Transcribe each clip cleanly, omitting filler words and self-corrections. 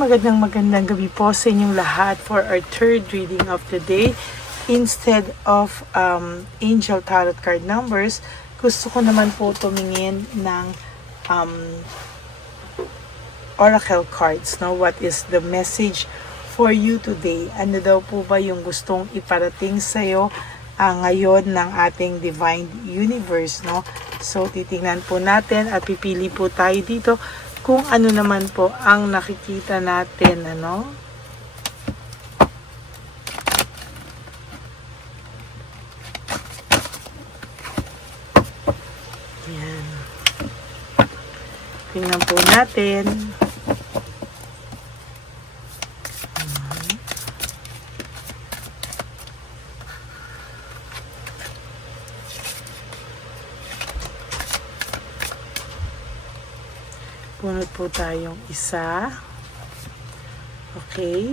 Magandang gabi po sa inyong lahat for our third reading of the day. Instead of angel tarot card numbers, gusto ko naman po tumingin ng oracle cards. No? What is the message for you today? Ano daw po ba yung gustong iparating sa'yo ngayon ng ating divine universe? No? So titingnan po natin at pipili po tayo dito kung ano naman po ang nakikita natin, ano? Yan. Tingnan po natin. Punot po tayong isa. Okay.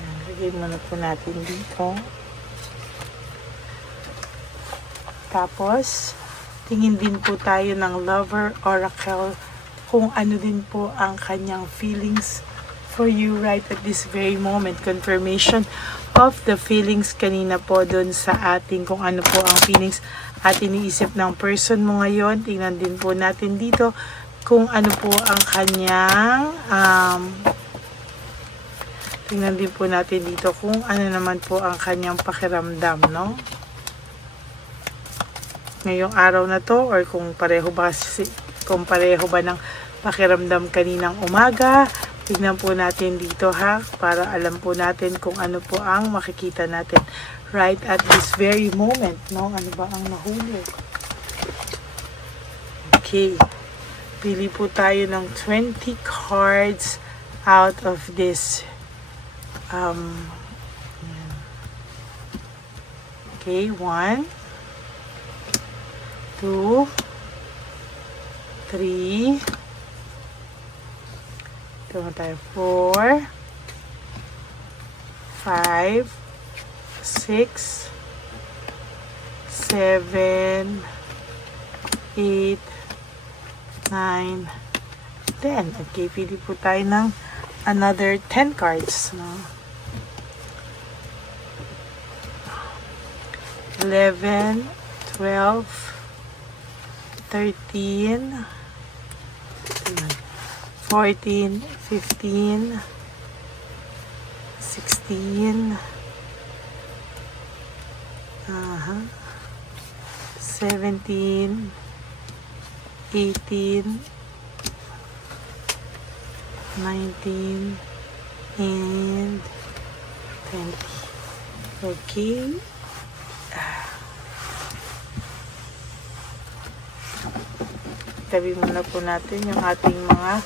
Yan, lagay muna po natin dito. Tapos, tingin din po tayo ng lover oracle kung ano din po ang kanyang feelings for you right at this very moment. Confirmation of the feelings kanina po doon sa ating kung ano po ang feelings at iniisip ng person mo ngayon. Tingnan din po natin dito kung ano po ang kanyang tingnan din po natin dito kung ano naman po ang kanyang pakiramdam, no? Ngayong araw na to, or kung pareho ba ng pakiramdam kaninang umaga. Tingnan po natin dito ha, para alam po natin kung ano po ang makikita natin right at this very moment, no? Ano ba ang nahulog? Okay. Pili po tayo ng 20 cards out of this. Okay, 1, 2, 3, ito na tayo, 4, 5, 6, 7, 8, 9, 10. Okay, pili po tayo ng another 10 cards. No? 11, 12, 13, 14, 15, 16, 17, 18, 19, and 20. Okay. Tabi muna po natin yung ating mga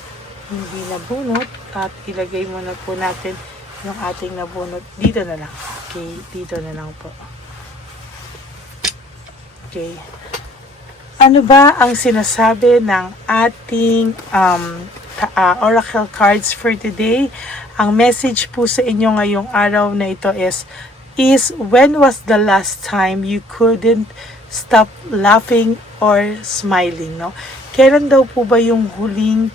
hindi nabunot at ilagay muna po natin yung ating nabunot dito na lang. Okay, dito na lang po. Okay. Ano ba ang sinasabi ng ating oracle cards for today? Ang message po sa inyo ngayong araw na ito is when was the last time you couldn't stop laughing or smiling, no? Kailan daw po ba yung huling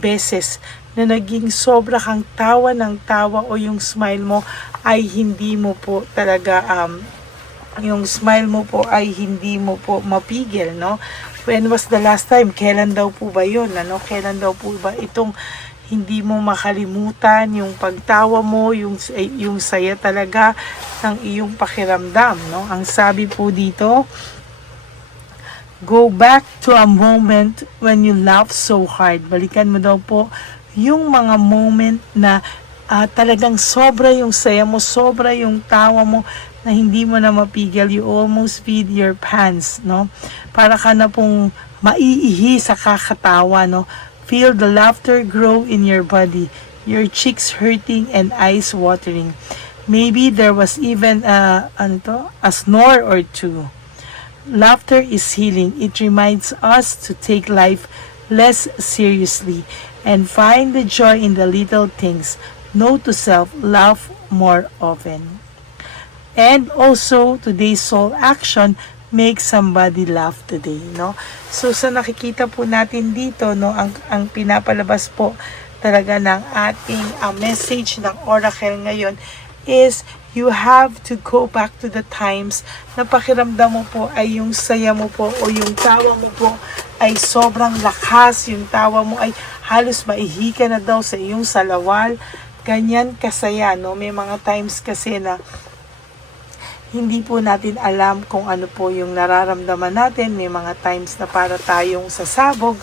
beses na naging sobra kang tawa ng tawa o yung smile mo ay hindi mo po talaga yung smile mo po ay hindi mo po mapigil, no? When was the last time? Kailan daw po ba yun? Ano? Kailan daw po ba itong hindi mo makalimutan yung pagtawa mo, yung saya talaga ng iyong pakiramdam, no? Ang sabi po dito, go back to a moment when you laugh so hard. Balikan mo daw po yung mga moment na talagang sobra yung saya mo, sobra yung tawa mo na hindi mo na mapigil. You almost feed your pants, no? Para ka na pong maiihi sa kakatawa, no? Feel the laughter grow in your body, your cheeks hurting and eyes watering. Maybe there was even a snore or two. Laughter is healing. It reminds us to take life less seriously and find the joy in the little things. Note to self, laugh more often. And also, today's soul action, make somebody laugh today, no? So sa nakikita po natin dito, no, ang pinapalabas po talaga ng ating message ng oracle ngayon is you have to go back to the times na pakiramdam mo po ay yung saya mo po o yung tawa mo po ay sobrang lakas, yung tawa mo ay halos maihika na daw sa iyong salawal. Ganyan kasaya, no? May mga times kasi na hindi po natin alam kung ano po yung nararamdaman natin. May mga times na para tayong sasabog,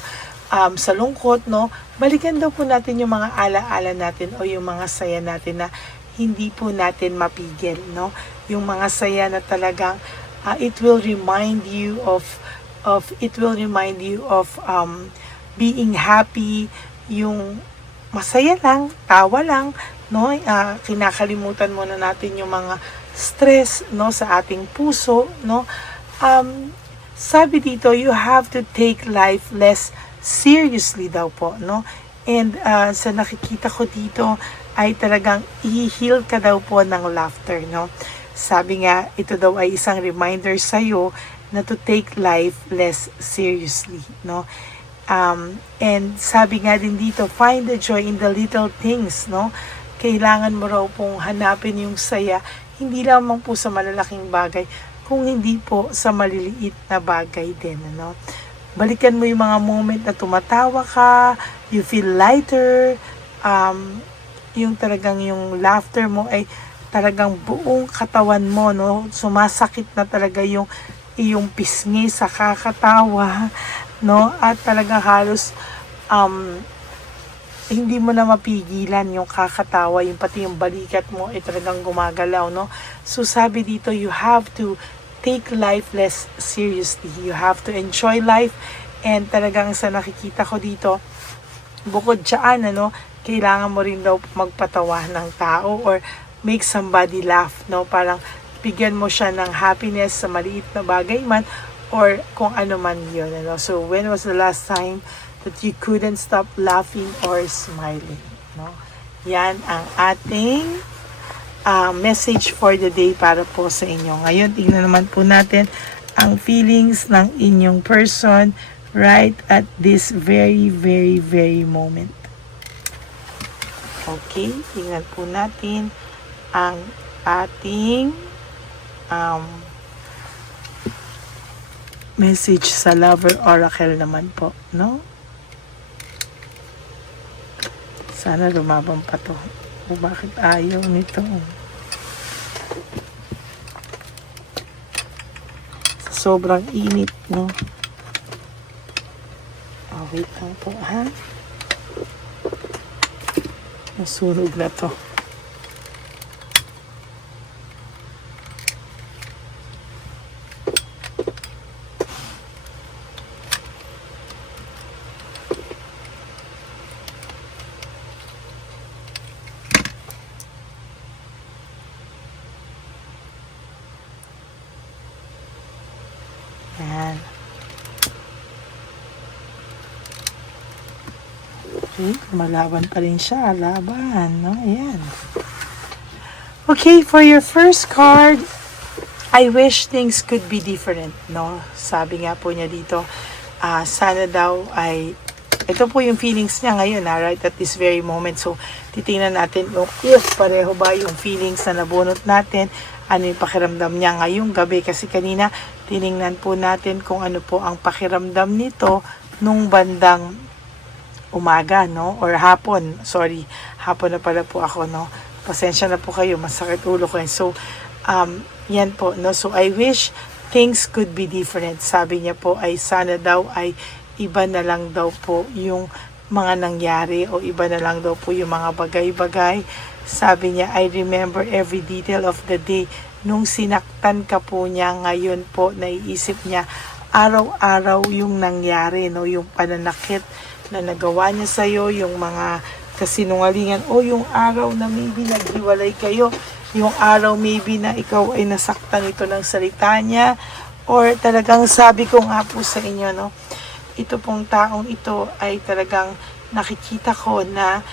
sa lungkot, no? Balikan daw po natin yung mga alaala natin o yung mga saya natin na hindi po natin mapigil, no? Yung mga saya na talagang it will remind you of being happy, yung masaya lang, tawa lang, no? Kinakalimutan muna natin yung mga stress, no, sa ating puso, no? Sabi dito, you have to take life less seriously daw po, no? And sa nakikita ko dito ay talagang i-heal ka daw po ng laughter, no? Sabi nga, ito daw ay isang reminder sa'yo na to take life less seriously, no? And sabi nga din dito, find the joy in the little things, no? Kailangan mo raw pong hanapin yung saya, hindi lamang po sa malalaking bagay, kung hindi po sa maliliit na bagay din, ano? Balikan mo yung mga moment na tumatawa ka, you feel lighter, yung talagang yung laughter mo ay talagang buong katawan mo, no? Sumasakit na talaga yung iyong pisngi sa kakatawa, no? At talagang halos hindi mo na mapigilan yung kakatawa, yung pati yung balikat mo ay talagang gumagalaw, no? So sabi dito, you have to take life less seriously. You have to enjoy life, and talagang sa nakikita ko dito, bukod dyan, ano, kailangan mo rin daw magpatawa ng tao or make somebody laugh, no? Parang bigyan mo siya ng happiness sa maliit na bagay man or kung ano man yun, ano? So when was the last time that you couldn't stop laughing or smiling, no? Yan ang ating message for the day para po sa inyo. Ngayon, tingnan naman po natin ang feelings ng inyong person right at this very, very, very moment. Okay, tingnan po natin ang ating message sa Lover Oracle naman po, no? Sana lumabang pa to. O bakit ayaw nito? Sobrang init, no? Oh, wait lang po, ha? Nasunog na to. Yan. Okay, malaban pa rin siya. Laban, no? Ayan. Okay, for your first card, I wish things could be different, no? Sabi nga po niya dito, sana daw ay, ito po yung feelings niya ngayon, right at this very moment. So, titingnan natin if pareho ba yung feelings na nabunot natin, ano yung pakiramdam niya ngayong gabi. Kasi kanina, tiningnan po natin kung ano po ang pakiramdam nito nung bandang umaga, no? Or hapon. Sorry, hapon na pala po ako, no? Pasensya na po kayo, masakit ulo ko. So, yan po, no? So, I wish things could be different. Sabi niya po ay sana daw ay iba na lang daw po yung mga nangyari o iba na lang daw po yung mga bagay-bagay. Sabi niya, I remember every detail of the day. Nung sinaktan ka po niya, ngayon po naiisip niya araw-araw yung nangyari, no? Yung pananakit na nagawa niya sa'yo, yung mga kasinungalingan, o yung araw na maybe naghiwalay kayo, yung araw maybe na ikaw ay nasaktan ito ng salita niya, or talagang sabi ko nga po sa inyo, no? Ito pong taong ito ay talagang nakikita ko na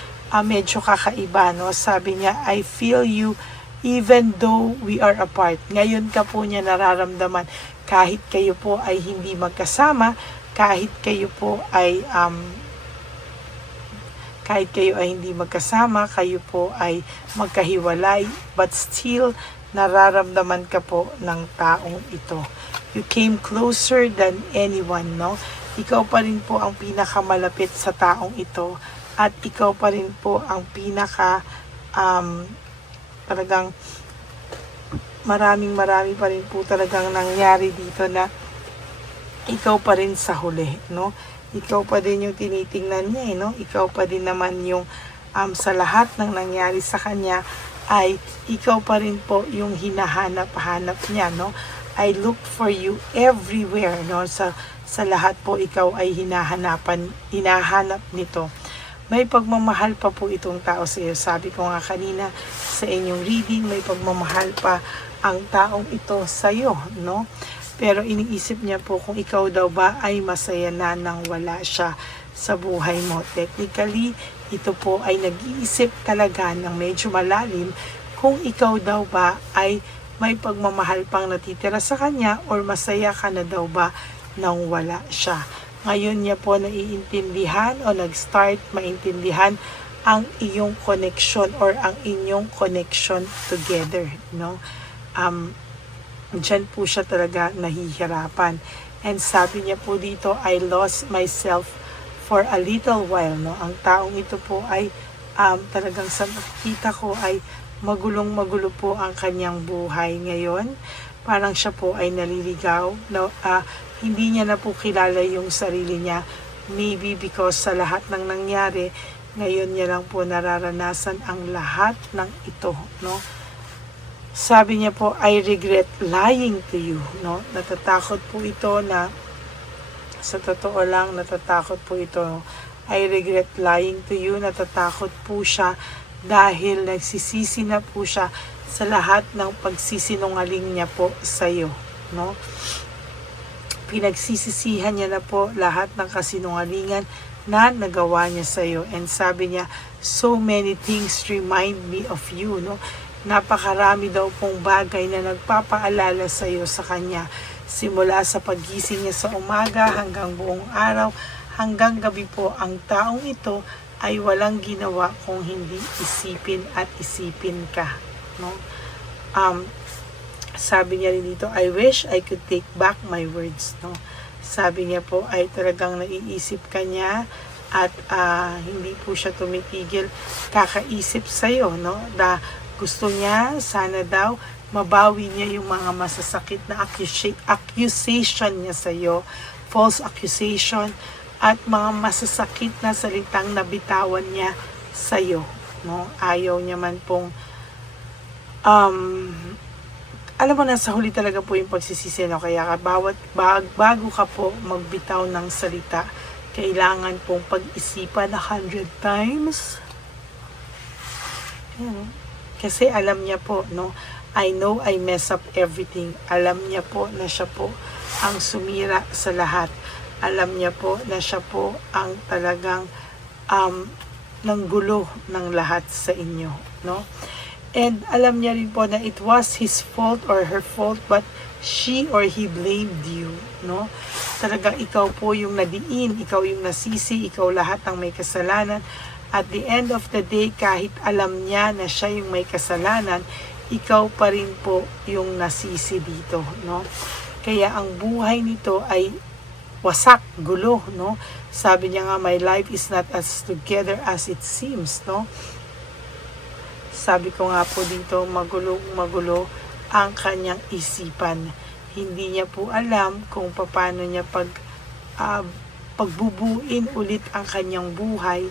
medyo kakaiba, no? Sabi niya, I feel you even though we are apart. Ngayon ka po niya nararamdaman kahit kayo po ay hindi magkasama, kahit kayo ay hindi magkasama, kayo po ay magkahiwalay, but still nararamdaman ka po ng taong ito. You came closer than anyone, no? Ikaw pa rin po ang pinakamalapit sa taong ito, at ikaw pa rin po ang talagang marami pa rin po talagang nangyari dito na ikaw pa rin sa huli, no? Ikaw pa din yung tinitingnan niya, no? Ikaw pa din naman yung sa lahat ng nangyari sa kanya ay ikaw pa rin po yung hinahanap-hanap niya, no? I look for you everywhere, no? Sa lahat po ikaw ay hinahanap nito. May pagmamahal pa po itong tao sa iyo. Sabi ko nga kanina sa inyong reading, may pagmamahal pa ang taong ito sa iyo, no? Pero iniisip niya po kung ikaw daw ba ay masaya na nang wala siya sa buhay mo. Technically, ito po ay nag-iisip talaga ng medyo malalim kung ikaw daw ba ay may pagmamahal pang natitira sa kanya or masaya ka na daw ba nang wala siya. Ngayon niya po naiintindihan o nag-start maintindihan ang iyong connection or ang inyong connection together, no? Diyan po siya talaga nahihirapan. And sabi niya po dito, I lost myself for a little while, no? Ang taong ito po ay talagang sa nakikita ko ay magulong-magulo po ang kanyang buhay ngayon. Parang siya po ay naliligaw, no? Hindi niya na po kilala yung sarili niya. Maybe because sa lahat ng nangyari, ngayon niya lang po nararanasan ang lahat ng ito, no? Sabi niya po, I regret lying to you, no? Natatakot po ito na, sa totoo lang, natatakot po ito, no? I regret lying to you. Natatakot po siya dahil nagsisisi na po siya sa lahat ng pagsisinungaling niya po sa iyo, no? Pinagsisisihan niya na po lahat ng kasinungalingan na nagawa niya sa iyo. And sabi niya, so many things remind me of you, no? Napakarami daw pong bagay na nagpapaalala sa iyo sa kanya. Simula sa paggising niya sa umaga hanggang buong araw, hanggang gabi po, ang taong ito ay walang ginawa kung hindi isipin at isipin ka, no? Sabi niya rin dito, I wish I could take back my words, no? Sabi niya po ay talagang naiisip ka niya at hindi po siya tumitigil kakaisip sa iyo, no? Gusto niya, sana daw mabawi niya yung mga masasakit na accusation niya sa iyo, false accusation, at mga masasakit na salitang nabitawan niya sa iyo, no? Ayaw niya man pong alam mo na sa huli talaga po yung pagsisisi, no? Kaya bago ka po magbitaw ng salita, kailangan pong pag-isipan 100 times. Kasi alam niya po, no? I know I mess up everything. Alam niya po na siya po ang sumira sa lahat. Alam niya po na siya po ang talagang nanggulo ng lahat sa inyo, no? And alam niya rin po na it was his fault or her fault, but she or he blamed you, no? Talagang ikaw po yung nadiin, ikaw yung nasisi, ikaw lahat ang may kasalanan. At the end of the day, kahit alam niya na siya yung may kasalanan, ikaw pa rin po yung nasisi dito, no? Kaya ang buhay nito ay wasak, gulo, no? Sabi niya nga, my life is not as together as it seems, no? Sabi ko nga po dito, magulo ang kanyang isipan. Hindi niya po alam kung paano niya pagbubuin ulit ang kanyang buhay.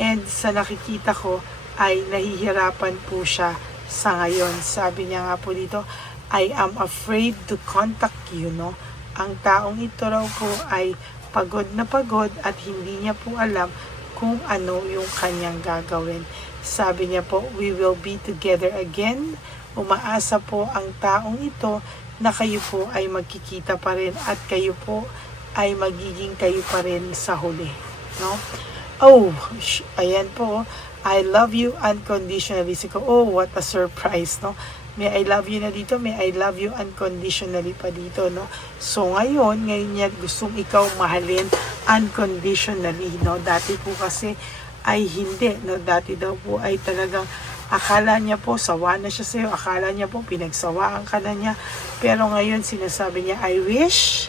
And sa nakikita ko ay nahihirapan po siya sa ngayon. Sabi niya nga po dito, I am afraid to contact you, no? Ang taong ito raw po ay pagod na pagod at hindi niya po alam kung ano yung kanyang gagawin. Sabi niya po, we will be together again. Umaasa po ang taong ito na kayo po ay magkikita pa rin at kayo po ay magiging kayo pa rin sa huli, no? Oh, ayan po. I love you unconditionally. Sabi ko, oh, what a surprise, no? May I love you na dito, may I love you unconditionally pa dito, no? So, ngayon niya gustong ikaw mahalin unconditionally, no? Dati po kasi ay hindi, no? Dati daw po ay talagang akala niya po, sawa na siya sa'yo, akala niya po, pinagsawaan ka na niya. Pero ngayon, sinasabi niya, I wish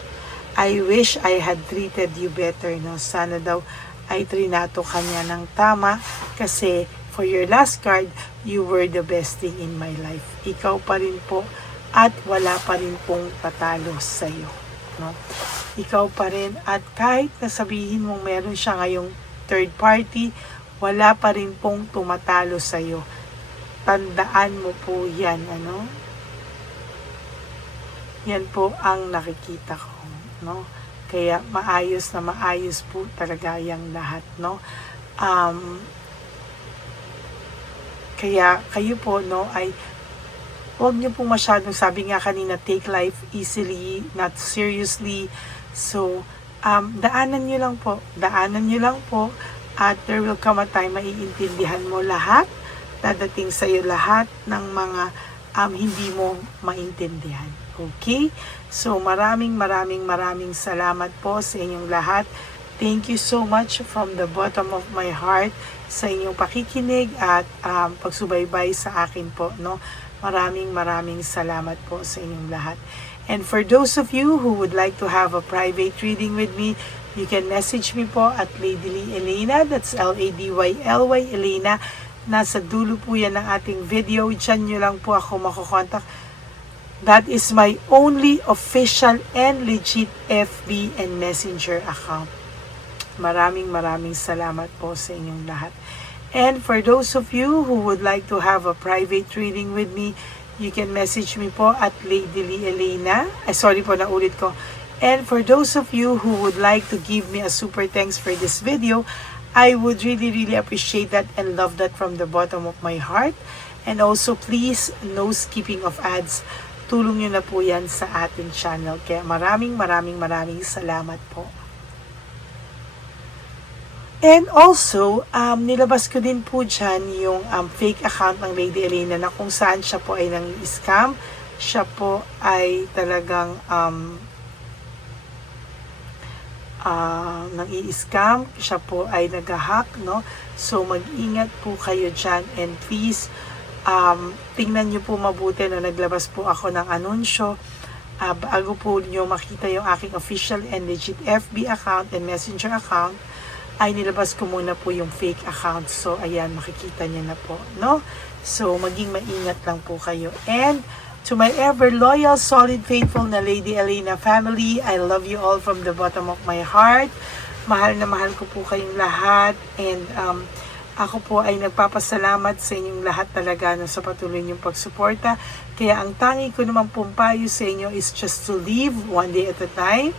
I had treated you better, no? Sana daw ay trinato ka niya ng tama kasi for your last card, you were the best thing in my life. Ikaw pa rin po at wala pa rin pong tatalo sa'yo. No? Ikaw pa rin at kahit nasabihin mong meron siya ngayong third party, wala pa rin pong tumatalo sa'yo. Tandaan mo po yan. Ano? Yan po ang nakikita ko. No? Kaya maayos na maayos po talaga yung lahat. No? Kaya kayo po, no, ay huwag niyo po masyadong, sabi nga kanina, take life easily, not seriously. So, daanan niyo lang po, at there will come a time maiintindihan mo lahat, dadating sa iyo lahat ng mga hindi mo maintindihan. Okay? So, maraming salamat po sa inyong lahat. Thank you so much from the bottom of my heart sa inyong pakikinig at pagsubaybay sa akin po, no? Maraming salamat po sa inyong lahat. And for those of you who would like to have a private reading with me, you can message me po at Lady Lee Elena, that's LADYLY Elena. Nasa dulo po yan ng ating video, dyan nyo lang po ako makukontak. That is my only official and legit FB and Messenger account. Maraming salamat po sa inyong lahat. And for those of you who would like to have a private reading with me, you can message me po at Lady Lee Elena. Sorry po, naulit ko. And for those of you who would like to give me a super thanks for this video, I would really appreciate that and love that from the bottom of my heart. And also please, no skipping of ads. Tulong nyo na po yan sa ating channel. Kaya maraming salamat po. And also, nilabas ko din po dyan yung fake account ng Lady Elena na kung saan siya po ay nang-scam. Siya po ay talagang nang-i-scam. Siya po ay nag-hack, no? So, mag-ingat po kayo dyan. And please, tingnan nyo po mabuti na naglabas po ako ng anunsyo. Bago po nyo makita yung aking official and legit FB account and Messenger account, ay nilabas ko muna po yung fake account. So, ayan, makikita niyo na po, no? So, maging maingat lang po kayo. And, to my ever loyal, solid, faithful na Lady Elena family, I love you all from the bottom of my heart. Mahal na mahal ko po kayong lahat. And, ako po ay nagpapasalamat sa inyong lahat talaga no, sa patuloy niyong pagsuporta. Kaya, ang tangi ko naman pong payo sa inyo is just to live one day at a time.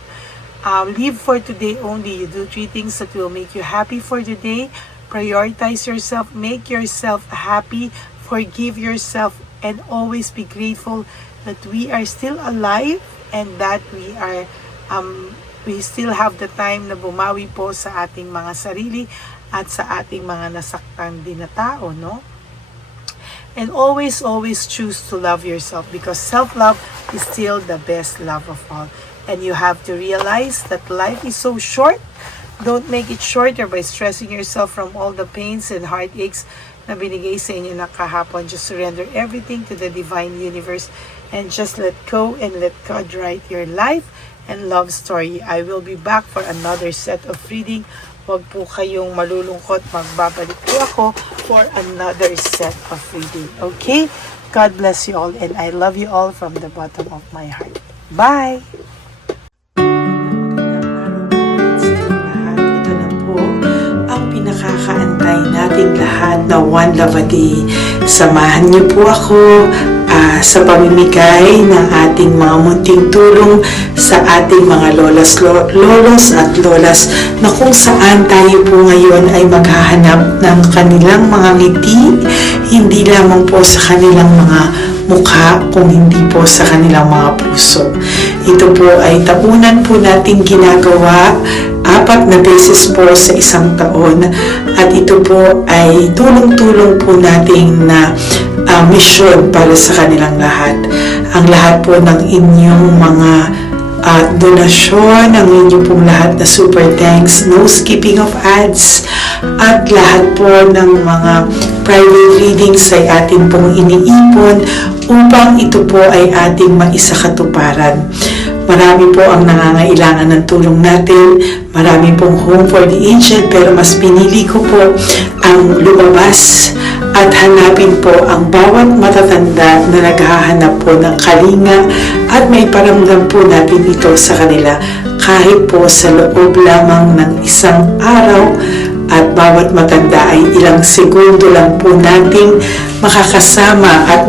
Live for today only. You do 3 things that will make you happy for today. Prioritize yourself. Make yourself happy. Forgive yourself. And always be grateful that we are still alive and that we still have the time na bumawi po sa ating mga sarili at sa ating mga nasaktan din na tao, no? And always choose to love yourself because self-love is still the best love of all. And you have to realize that life is so short. Don't make it shorter by stressing yourself from all the pains and heartaches na binigay sa inyo na kahapon. Just surrender everything to the divine universe and just let go and let God write your life and love story. I will be back for another set of reading. Huwag po kayong malulungkot. Magbabalik po ako for another set of reading. Okay? God bless you all and I love you all from the bottom of my heart. Bye! Nakakaantay nating lahat na one love a day. Samahan niyo po ako sa pamimigay ng ating mga munting tulong sa ating mga lolos at lolas na kung saan tayo po ngayon ay maghahanap ng kanilang mga ngiti, hindi lamang po sa kanilang mga mukha, kung hindi po sa kanilang mga puso. Ito po ay tapunan po nating ginagawa 4 na beses po sa isang taon, at ito po ay tulong-tulong po nating na mission para sa kanilang lahat. Ang lahat po ng inyong mga donasyon, ang inyong pong lahat na super thanks, no skipping of ads, at lahat po ng mga private readings ay atin pong iniipon upang ito po ay ating maisakatuparan. Marami po ang nangangailangan ng tulong natin, marami pong Home for the Aged, pero mas pinili ko po ang lumabas at hanapin po ang bawat matatanda na naghahanap po ng kalinga at may paramdam po natin ito sa kanila kahit po sa loob lamang ng isang araw, at bawat matanda ay ilang segundo lang po nating makakasama at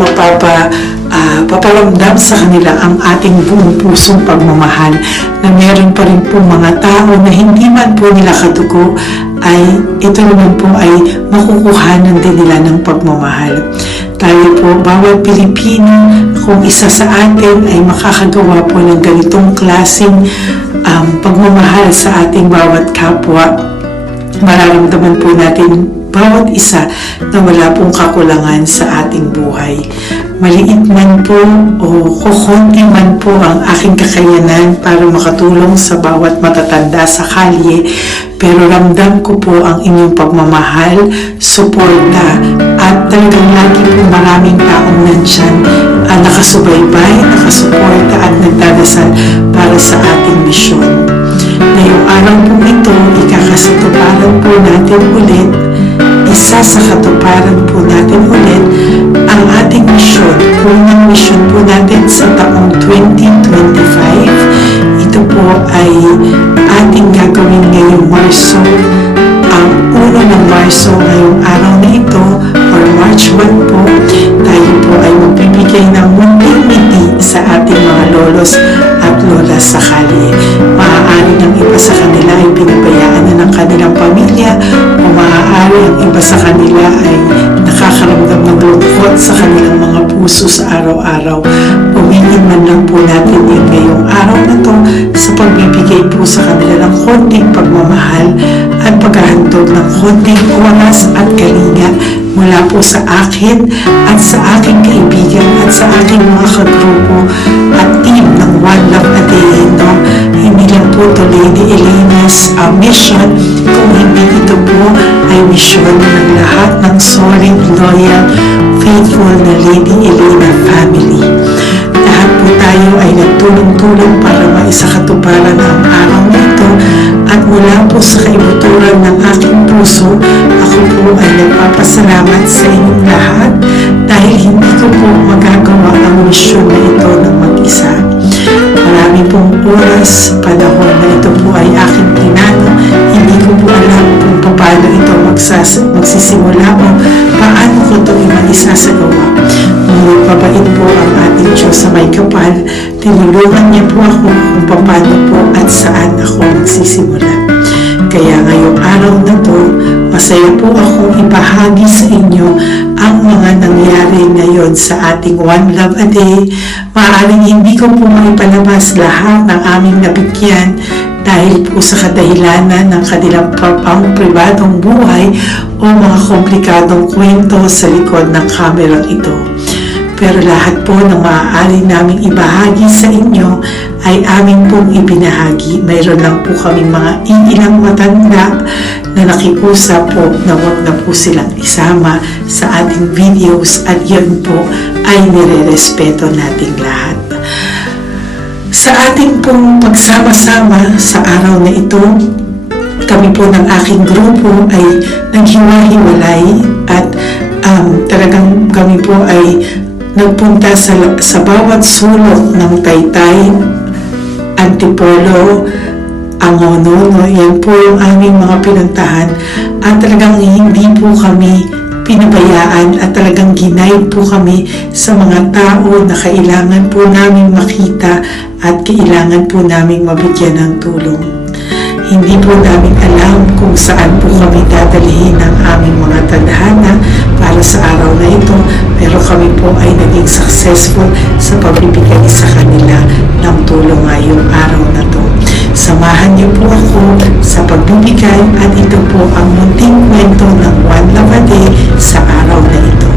paparamdam sa kanila ang ating buong pusong pagmamahal, na meron pa rin po mga tao na hindi man po nila katugo, ay ito naman po ay makukuhanan din nila ng pagmamahal. Tayo po, bawat Pilipino, kung isa sa atin ay makakagawa po ng ganitong klaseng pagmamahal sa ating bawat kapwa, mararamdaman po natin bawat isa na wala pong kakulangan sa ating buhay. Maliit man po o kukunti man po ang aking kakayanan para makatulong sa bawat matatanda sa kalye, pero ramdam ko po ang inyong pagmamahal, suporta, at talagang lagi po maraming taong nandyan nakasubaybay, nakasuporta at nagdadasal para sa ating misyon. Ngayong araw po ito, ikakasatuparan po natin ulit, isa sa katuparan po natin ulit ang ating misyon. Unang misyon po natin sa taong 2025. Ito po ay ating gagawin ngayong Marso, ang 1 ng Marso, ngayong araw na ito, or March 1 po. Tayo po ay magbibigay ng munting ngiti sa ating mga lolos at lola sa kalye. Maaari ng iba sa kanila ay pinabayaan na ng kanilang pamilya, o maaari ang iba sa kanila ay nakakaramdam ng lungkot sa kanilang mga puso sa araw-araw. Pumingin man lang po natin yun ngayong araw na to sa pagbibigay po sa kanila ng konting pagmamahal at paghahandog ng konting oras at kalinga mula po sa akin at sa aking kaibigan at sa aking mga kagrupo at team ng One Love a Day. No? Hindi lang po ito Lady Elena's mission, kung hindi ito po ay mission ng lahat ng solid, loyal, faithful na Lady Elena family. Lahat po tayo ay nagtulong-tulong para maisakatuparan ang araw na ito, at mula po sa kaibuturan ng aking puso, ako po ay nagpapasalamat sa inyong lahat dahil hindi ko po magagawa ang misyon na ito ng mag-isa. Marami pong oras, panahon na ito po ay aking pinano. Hindi ko po alam kung paano ito magsisimula o paano ko ito maisasagawa. Ngunit mabait po ang ating Diyos sa may kapal. Tinulungan niya po ako kung paano po at saan ako magsisimula. Kaya ngayong araw na to, masaya po akong ibahagi sa inyo ang mga nangyari ngayon sa ating One Love a Day. Maaaring hindi ko po maipalabas lahat ng aming nabigyan dahil po sa kadahilanan ng kanilang pribadong buhay o mga komplikadong kwento sa likod ng kamerang ito. Pero lahat po ng maaari naming ibahagi sa inyo ay aming pong ibinahagi. Mayroon lang po kaming mga iilang matanda na nakiusap po na wag na po silang isama sa ating videos, at yun po ay nire-respeto nating lahat. Sa ating pong pagsama-sama sa araw na ito, kami po ng aking grupo ay naghiwa-hiwalay, at talagang kami po ay nagpunta sa bawat sulok ng Taytay, Antipolo, Angono. Yan po yung aming mga pinuntahan, at talagang hindi po kami pinabayaan at talagang ginaid po kami sa mga tao na kailangan po namin makita at kailangan po namin mabigyan ng tulong. Hindi po namin alam kung saan po kami dadalhin ang aming mga tadhana para sa araw na ito, pero kami po ay naging successful sa pagbibigay sa kanila ng tulong ngayong araw na to. Samahan niyo po ako sa pagbibigay at ito po ang munting kwento ng One Love a Day sa araw na ito.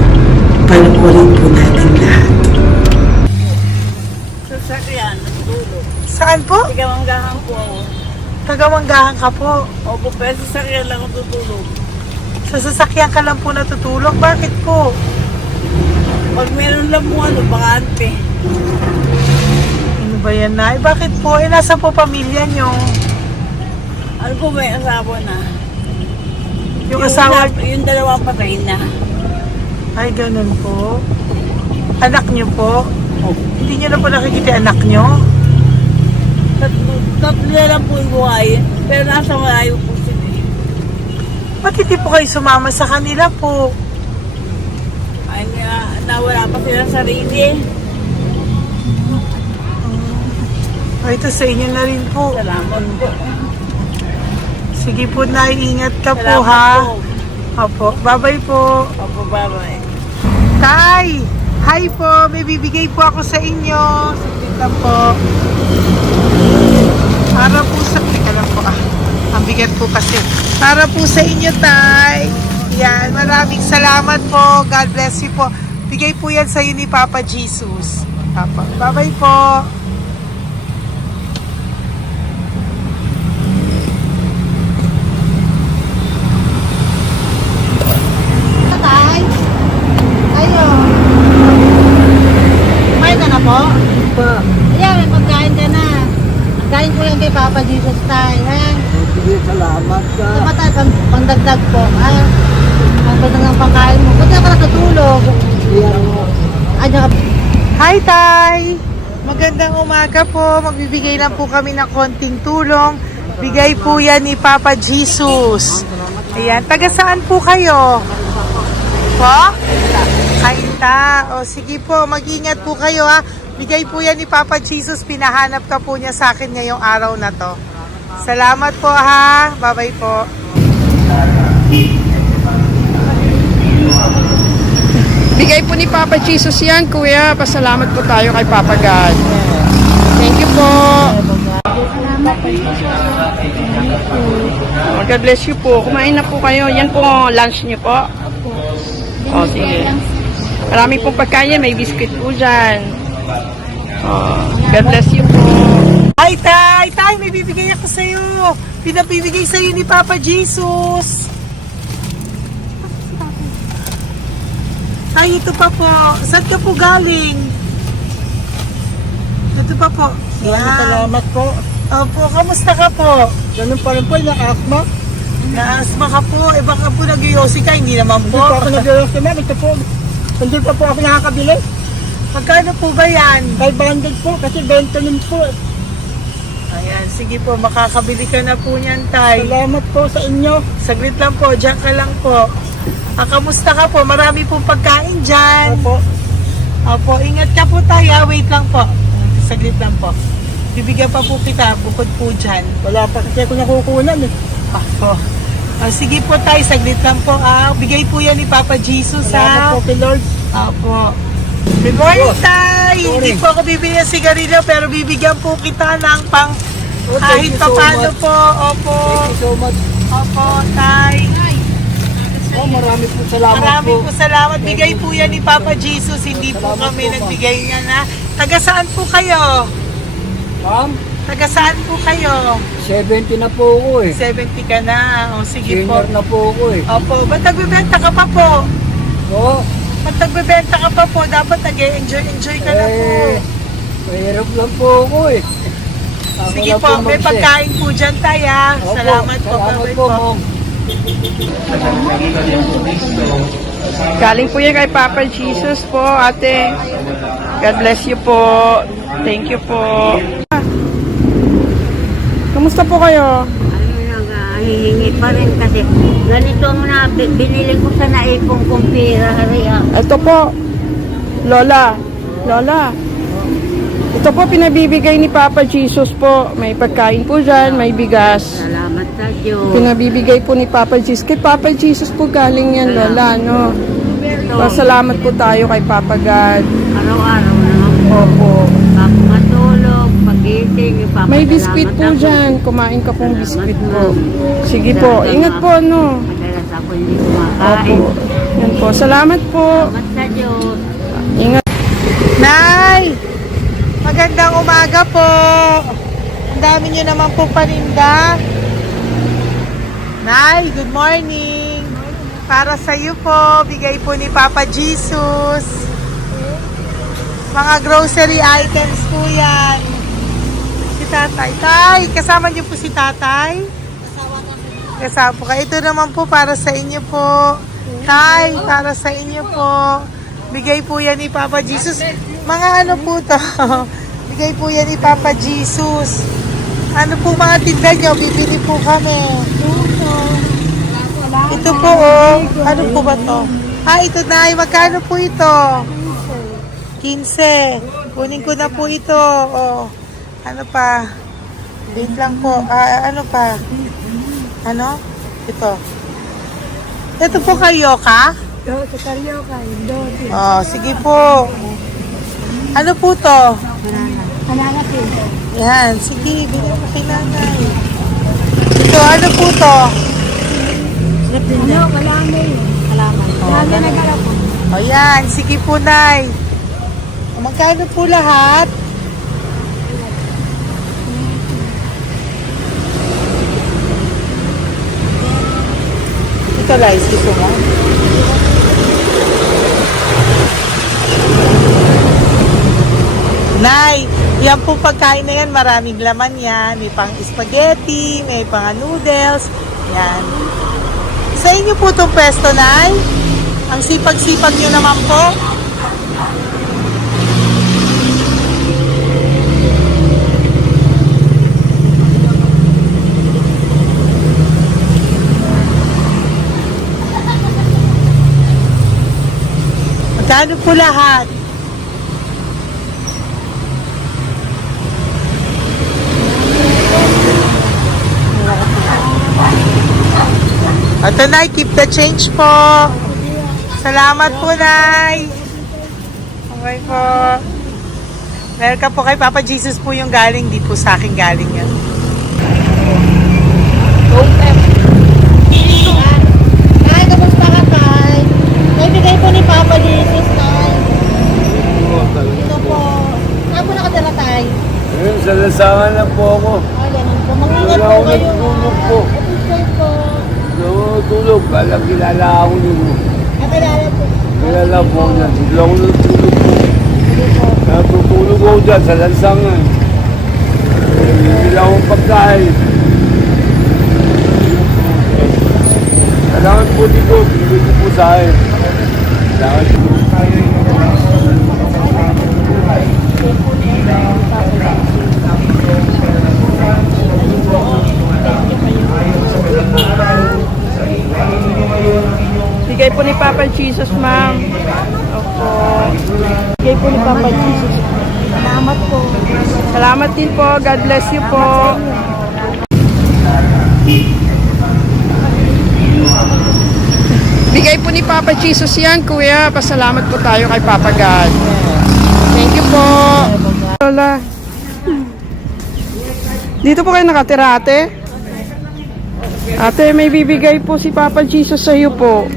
Panoorin po natin lahat. Sasakyan, natutulog. Saan po? Tigamanggahan po ako. Tagamanggahan ka po. Opo, pero sasakyan lang ako tutulog. Sa sasakyan ka lang po natutulog. Bakit po? Pag meron lang mo bakante. Ano ba yan, Nay? Bakit po? Nasa po pamilya nyo? Ano po may asawa na? Yung asawa... Yung dalawa patay na. Ay, ganun po. Anak nyo po? Oh. Hindi nyo na po nakikita yung anak nyo? Tatlo na lang po yung buhay. Pero nasa malayo po sila. Ba't hindi po kayo sumama sa kanila po? Ay, nawala pa sila sa sarili. Ay, ito sa inyo na rin po. Salamat po. Sige po, Nay. Ingat ka po, Salamat ha? po. Opo. Bye-bye po. Opo, bye-bye. Tay! Hi po! May bibigay po ako sa inyo. Saglit lang po. Para po sa... Teka lang po, Ang bigat po kasi. Para po sa inyo, Tay. Yan. Maraming salamat po. God bless you po. Bigay po yan sa ni Papa Jesus. Papa. Bye-bye po. Tay, ayo. Kumain ka na po? Pa, Ayan, may pagkain ka na. Pagkain ko yan kay Papa Jesus, Tay. Ha? sige, salamat ka. Ito ba tayo, pangdagdag po. Ha? Pangdagdag ng pagkain mo. Ba't ka natutulog? Iyan mo. Andiyan ka. Hi, Tay! Magandang umaga po. Magbibigay lang po kami ng konting tulong. Bigay po yan ni Papa Jesus. Ayan. Taga saan po kayo? Po? Kainta. O sige po, mag-ingat po kayo ha. Bigay po yan ni Papa Jesus. Pinahanap ka po niya sa akin ngayong araw na to. Salamat po ha. Bye-bye po. Bigay po ni Papa Jesus yan, Kuya. Pasalamat po tayo kay Papa God. Thank you po. Oh, God bless you po. Kumain na po kayo. Yan po lunch niyo po. Oh, sige. Marami pong pagkain. May biscuit po dyan. Oh, God bless you po. Hi, Tay! Tay, may bibigay ako sa'yo. Pinabibigay sa'yo ni Papa Jesus. Ay, ito pa po. Saan ka po galing? Ito pa po. Salamat po. Opo, kamusta ka po? Ganun pa rin po, na-asma. Na-asma ka po. Eh, baka po nag-yosi ka. Hindi naman Hindi po. po ako nag-ios naman. Ito po. Hindi pa po ako nakakabili. Magkano po ba yan? 500 po kasi 20 nun po. Ayan, sige po. Makakabili ka na po niyan, Tay. Salamat po sa inyo. Saglit lang po. Diyan ka lang po. Kamusta ka po? Marami pong pagkain dyan. Opo. Opo, ingat ka po tayo. Wait lang po. Saglit lang po. Bibigyan pa po kita bukod po dyan. Wala pa kasi ako nakukunan eh. Opo. Sige po tayo, saglit lang po. Bigay po yan ni Papa Jesus Salamat po kay Lord. Opo. Good morning, Tay! Hindi po ako bibigyan ng sigarilyo pero bibigyan po kita ng pang kahit Thank you so papano much. po. Opo. Thank you so much. Opo, Tay. Oh, marami po salamat Maraming po. po salamat. Bigay po yan ni Papa Jesus. Hindi po Salamat kami po, ma'am. nagbigay niya na. Taga saan po kayo? Ma'am, Taga saan po kayo? 70 na po ako eh. 70 ka na. O sige po. Junior na po ako eh. Opo. Ba't nagbibenta ka pa po? Oo. Ba't nagbibenta ka pa po? Dapat nag-enjoy ka na po. Mahirap lang po ako eh. Ako Sige lang po. May mag-share. pagkain po dyan tayo. Opo, Salamat po. Salamat Bye-bye po, po. ma'am. Galing po yan kay Papa Jesus po, ate. God bless you po. Thank you po. Kamusta po kayo? Hihingi pa rin kasi ganito mo na binili ko sa naipong kumpira. Ito po, Lola. Lola. Ito po pinabibigay ni Papa Jesus po. May pagkain po dyan, may bigas. Salamat sa Diyos. Pinabibigay po ni Papa Jesus. Kay Papa Jesus po galing yan, Lola, no? Pasalamat po tayo kay Papa God. Araw-araw naman po. Opo. Bago matulog, nagpapasalamat May biskwit po ako. dyan. Kumain ka pong biskwit po. Ma'am. Sige po. Ingat po, no? Madalas ako hindi kumakain. Opo. Yan po. Salamat po. Salamat sa Diyos. Ingat. Nay! Magandang umaga po! Ang dami nyo naman po paninda. Nay, good morning! Para sa iyo po, bigay po ni Papa Jesus. Mga grocery items po yan. Si Tatay. Tay, kasama niyo po si Tatay? Kasama po kayo. Ito naman po para sa inyo po. Tay, para sa inyo po. Bigay po yan ni Papa Jesus. Mga ano po to? Bigay po yan ni Papa Jesus. Ano po mga tinda nyo? Bibili po kami. Ito po oh. Ano po ba to? Ito na. Magkano po ito? 15. Kunin ko na po ito. Oh. Ano pa? Wait lang po. Ano pa? Ano? Ito. Ito po kayo ka? Oh, sige po. Ano po to? Yan, sige, bigyan mo kay nanay. Ito, ano po to? O yan, sige po, nay. Magkano po lahat? Ito, Liz, gusto mo? Nay, yan po pagkain na yan, maraming laman yan. May pang spaghetti, may pang noodles. Yan. Sa inyo po itong pwesto, Nay? Ang sipag-sipag nyo naman po. Magkano po lahat? Ito, Nay, keep the change po. Salamat po, Nay. Okay po. Welcome po kay Papa Jesus po yung galing. Di po sa akin galing yan. Tay, kamusta ka, Tay? May bigay po ni Papa Jesus, Tay. Ito po. Saan po nakatira, Tay? Sa lasangan na po ako. Ganun po. Mag-ingat Wala po ako kayo. natulog po. Episode po. Natulog. Kala kilala ako nyo. Nakilala po. Kilala po niya. Sigla ako natulog po. Natutulog ako dyan sa lansangan. Bibili akong pagkain. Kailangan po dito. Bibili po sa akin. Kailangan po. Bigay po ni Papa Jesus, ma'am. Opo. Bigay po ni Papa Jesus. Salamat po. Salamat din po. God bless you po. Bigay po ni Papa Jesus yan, kuya. Pasalamat po tayo kay Papa God. Thank you po. Lola. Dito po kayo nakatira, ate? Ate, may bibigay po si Papa Jesus sa iyo po.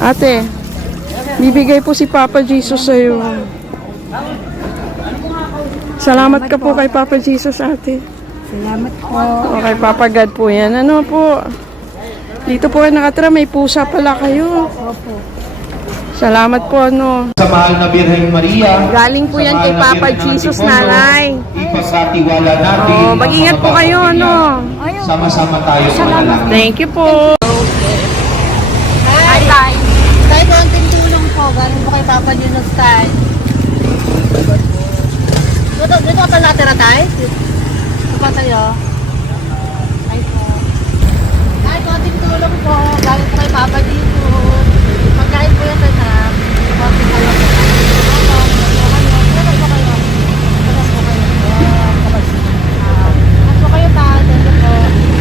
Ate, bibigay po si Papa Jesus sa iyo. Salamat ka po kay Papa Jesus, ate. Salamat po. O kay Papa God po yan. Ano po? Dito po kayo nakatira, may pusa pala kayo. Opo. Salamat po, ano. Sa mahal na Birhen Maria. Galing po yan kay Papa Jesus, nanay. Ipagkatiwala natin. Oh, mag-ingat po kayo, ano. Sama-sama tayo manalangin. Thank you po. Hi, Tay. Tay, konting tulong po. Galing po kay Papa Ninos, Tay. Dito ka pa natira, Tay? Dito pa tayo. Tay po. Tay, konting tulong po. Galing po kay Papa Ninos. Pagkain po yan, Tay, sarap. Konting tulong po.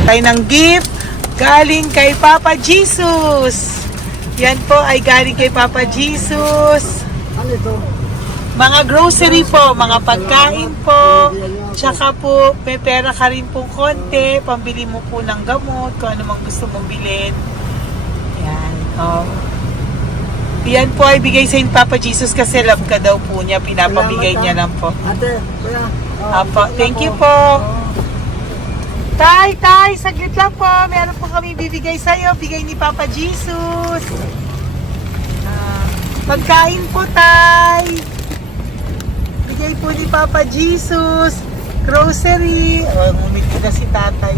Tayo ng gift galing kay Papa Jesus. Yan po ay galing kay Papa Jesus. Mga grocery po, mga pagkain po, tsaka po, may pera ka rin po konti, pambili mo po ng gamot, kung ano mang gusto mong bilhin. Yan. Yan po ay bigay sa Papa Jesus kasi love ka daw po niya, pinapabigay niya lang po. Ate, kuya. Apo, thank you po. Tay, saglit lang po. Meron po kami bibigay sa'yo. Bigay ni Papa Jesus. Pagkain po, Tay. Bigay po ni Papa Jesus. Grocery. Ngumiti na si Tatay.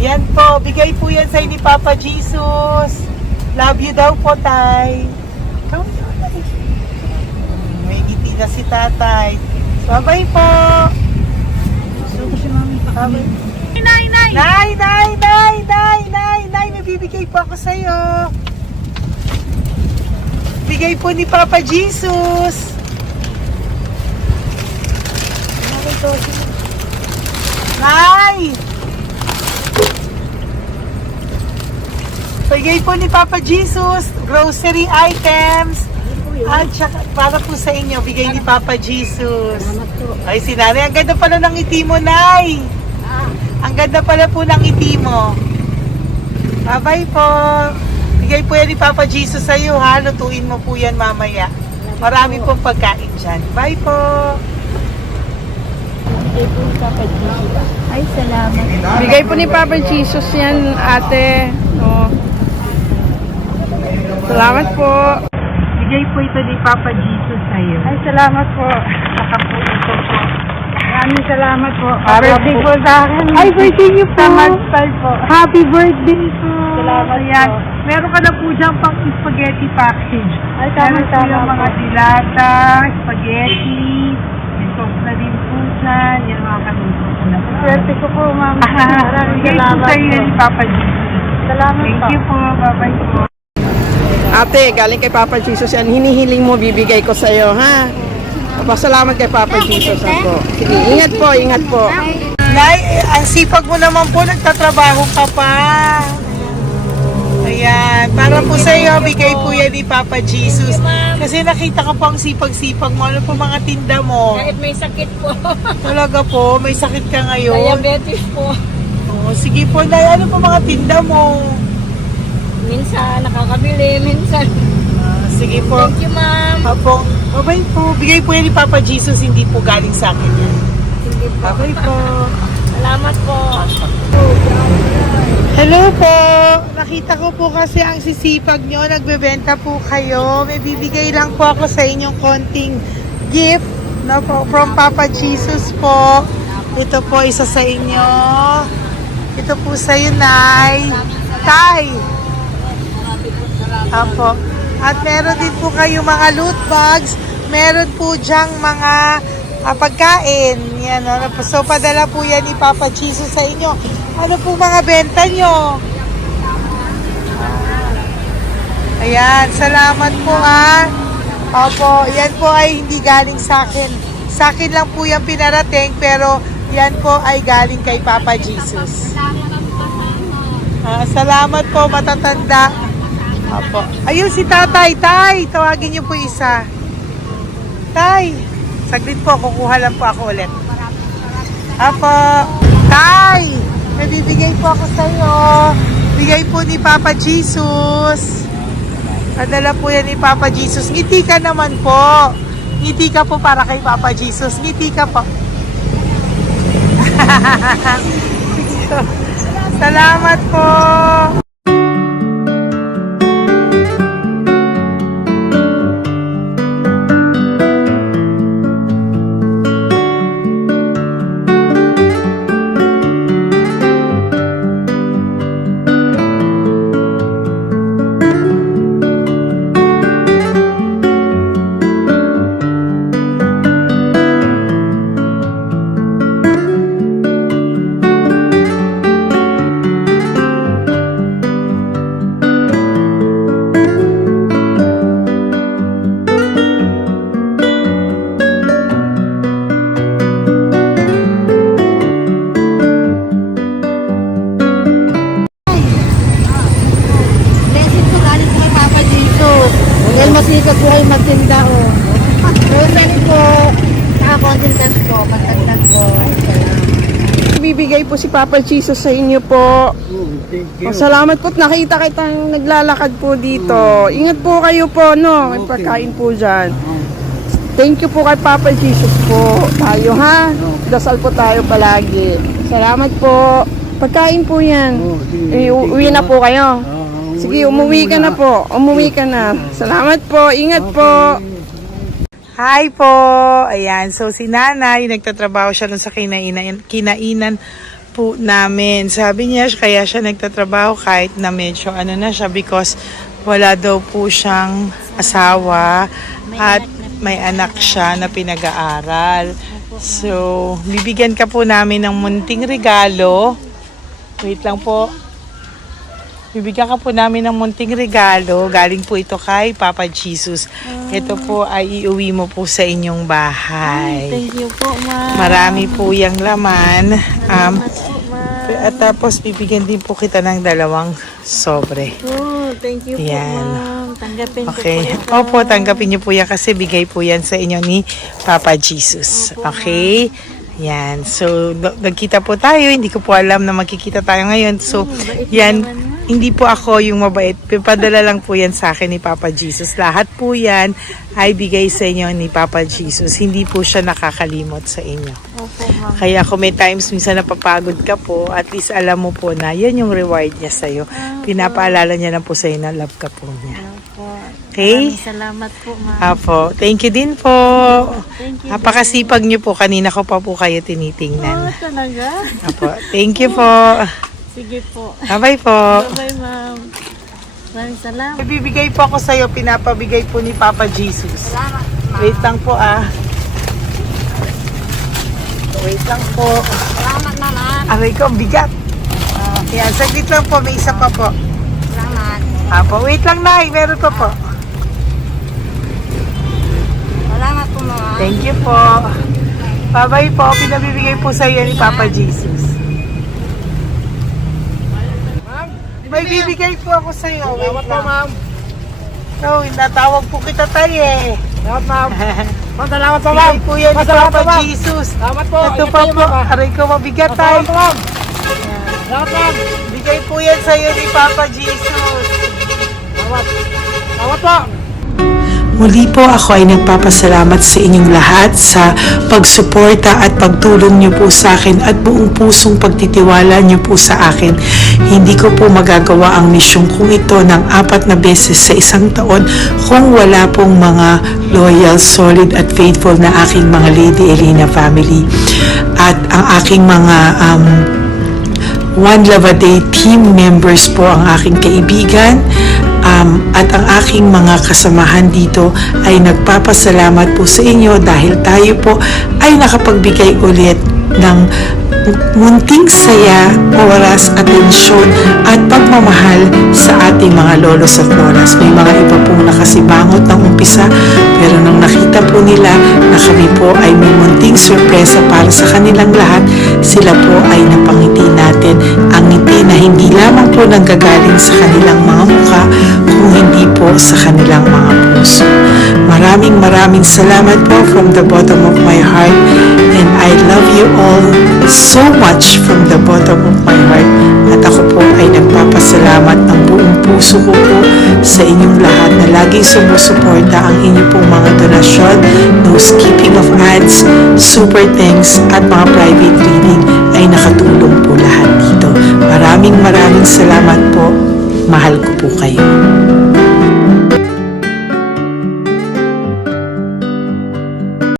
Yan po. Bigay po yan sa'yo ni Papa Jesus. Love you daw po, Tay. Ikaw, Tatay. May ngiti na si Tatay. Bye-bye po. Bye-bye. Nay, may bibigay po ako sa'yo. Bigay po ni Papa Jesus. Nay! Bigay po ni Papa Jesus, grocery items. At saka, para po sa inyo, bigay ni Papa Jesus. Ay, si Nanay, ang ganda pala ng ngiti mo, Nay. Ang ganda pala po ng ngiti mo. Bye-bye po. Bigay po yan ni Papa Jesus sa'yo, ha? Lutuin mo po yan mamaya. Marami pong pagkain dyan. Bye po. Ay, salamat. Bigay po ni Papa Jesus yan, ate. Oh. Salamat po. Bigay po ito ni Papa Jesus sa'yo. Ay, salamat po. Saka po ito po. Maraming salamat po. Birthday po sa akin. Ay, birthday niyo po. po. Happy birthday po. Salamat Ayan. po. Meron ka na po dyan pang spaghetti package. Ay, Meron po yung mga po. dilata, spaghetti, may sauce na din po dyan. Yan mga kaluto ko na po. Swerte ko po, ma'am. Maraming Bigay po salamat sa'yo po. yan ni Papa Jesus. Salamat Thank po. you po. Bye-bye po. Ate, galing kay Papa Jesus yan. Hinihiling mo, bibigay ko sa'yo, ha? Pasalamat kay Papa Jesus ako. Sige, ingat po, ingat po. Nay, ang sipag mo naman po, nagtatrabaho ka pa. Ayan, para po sa iyo, bigay po yan ni Papa Jesus. Kasi nakita ko po ang sipag-sipag mo. Ano po mga tinda mo? Kahit may sakit po. Talaga po, may sakit ka ngayon. Diabetes po. Oh, sige po, Nay, ano po mga tinda mo? Minsan nakakabili, minsan. Sige po. Thank you, ma'am. Apo, babay po. Bigay po yan ni Papa Jesus, hindi po galing sa akin yan. Sige po. Babay po. Salamat po. Hello po! Nakita ko po kasi ang sisipag nyo, nagbebenta po kayo. May bibigay lang po ako sa inyong konting gift, no, po, from Papa Jesus po. Ito po isa sa inyo. Ito po sa iyo, Nay. Tay! Apo. At meron din po kayo mga loot bags. Meron po dyang mga pagkain. Yan, no? So, padala po yan ni Papa Jesus sa inyo. Ano po mga benta nyo? Ayan, salamat po Opo, yan po ay hindi galing sa akin. Sa akin lang po yan pinarating, pero yan po ay galing kay Papa Jesus. Salamat po, matatanda. Opo. Ayun si Tatay. Tay, tawagin niyo po isa. Tay, saglit po, kukuha lang po ako ulit. Opo. Tay, may bibigay po ako sa iyo. Bigay po ni Papa Jesus. Padala po yan ni Papa Jesus. Ngiti ka naman po. Ngiti ka po para kay Papa Jesus. Ngiti ka po. Salamat po. Blessing po galing po kay Papa Jesus. Dahil masikat po kayo magtinda, oh. Grocery po. Saka konting test po. Pagtagtag po. Salamat. Bibigay po si Papa Jesus sa inyo po. Thank you. Oh, salamat po. Nakita kitang naglalakad po dito. Ingat po kayo po, no? May pagkain po dyan. Thank you po kay Papa Jesus po. Tayo, ha? Dasal po tayo palagi. Salamat po. Pagkain po yan. Uwi na po kayo. Sige, umuwi ka na po. Umuwi ka na. Salamat po. Ingat po. Hi po! Ayan, so si nanay, nagtatrabaho siya dun sa kinainan po namin. Sabi niya, kaya siya nagtatrabaho kahit na medyo ano na siya because wala daw po siyang asawa at may anak siya na pinag-aaral. So, bibigyan ka po namin ng munting regalo. Wait lang po. Bibigyan ka po namin ng munting regalo. Galing po ito kay Papa Jesus. Ito po ay iuwi mo po sa inyong bahay. Thank you po, ma'am. Marami po yung laman. Salamat po, ma'am. At tapos bibigyan din po kita ng 2 sobre. Oh, thank you po, Yan. ma'am. Tanggapin Okay. ko po ito. Opo, tanggapin niyo po yan kasi bigay po yan sa inyo ni Papa Jesus. Okay? Yan. So, nagkita po tayo. Hindi ko po alam na magkikita tayo ngayon. So, yan. Hindi po ako yung mabait. Padala lang po yan sa akin ni Papa Jesus. Lahat po yan ay bigay sa inyo ni Papa Jesus. Hindi po siya nakakalimot sa inyo. Opo, ma'am. Kaya kung may times minsan napapagod ka po, at least alam mo po na yan yung reward niya sa'yo. Pinapaalala niya na po sa'yo na love ka po niya. Opo. Okay? Maraming salamat po, ma'am. Apo. Thank you din po. Thank you. Napakasipag niyo po. Kanina ko pa po kayo Oh, tinitingnan. talaga? Apo. Thank you po. Sige po. Bye-bye po. Bye-bye, ma'am. Maraming salamat. Bibigay po ako sa'yo. Pinapabigay po ni Papa Jesus. Salamat, Wait lang po ah. Wait lang po. Salamat, ma'am. Aray ko, ang bigat. Yan, saglit lang po. May isa pa po. Salamat. Apo, wait lang na. Meron pa po. Salamat po, ma'am. Thank you po. Bye-bye po. Pinabibigay po sa iyo ni Papa Jesus. May bibigay po ako sa iyo. Wait lang. ma'am. No, natawag po kita tayo eh. Salamat, ma'am. Salamat po, Bigay po yan ni Salamat Papa po, ma'am. Jesus. Salamat po. Ito pa po. Aray ko, mabigat tayo. ma'am. Salamat, ma'am. Bigay po yan sa iyo ni Papa Jesus. Salamat po. Muli po ako ay nagpapasalamat sa inyong lahat sa pagsuporta at pagtulong niyo po sa akin at buong pusong pagtitiwala niyo po sa akin. Hindi ko po magagawa ang misyong kong ito ng 4 na beses sa isang taon kung wala pong mga loyal, solid at faithful na aking mga Lady Elena family. At ang aking mga One Love a Day team members po ang aking kaibigan. At ang aking mga kasamahan dito ay nagpapasalamat po sa inyo dahil tayo po ay nakapagbigay ulit ng munting saya, oras, atensyon at pagmamahal sa ating mga lolos at lolas. May mga iba pong nakasibangot ng umpisa pero nang nakita po nila na kami po ay may munting sorpresa para sa kanilang lahat, sila po ay napangiti natin. Ang ngiti na hindi lamang po nanggagaling sa kanilang mga mukha kung hindi po sa kanilang mga puso. Maraming salamat po from the bottom of my heart, and I love you all so much from the bottom of my heart. At ako po ay nagpapasalamat ng buong puso ko po sa inyong lahat na laging sumusuporta. Ang inyong pong mga donasyon, no skipping of ads, super thanks at mga private reading ay nakatulong po lahat dito. Maraming salamat po. Mahal ko po kayo.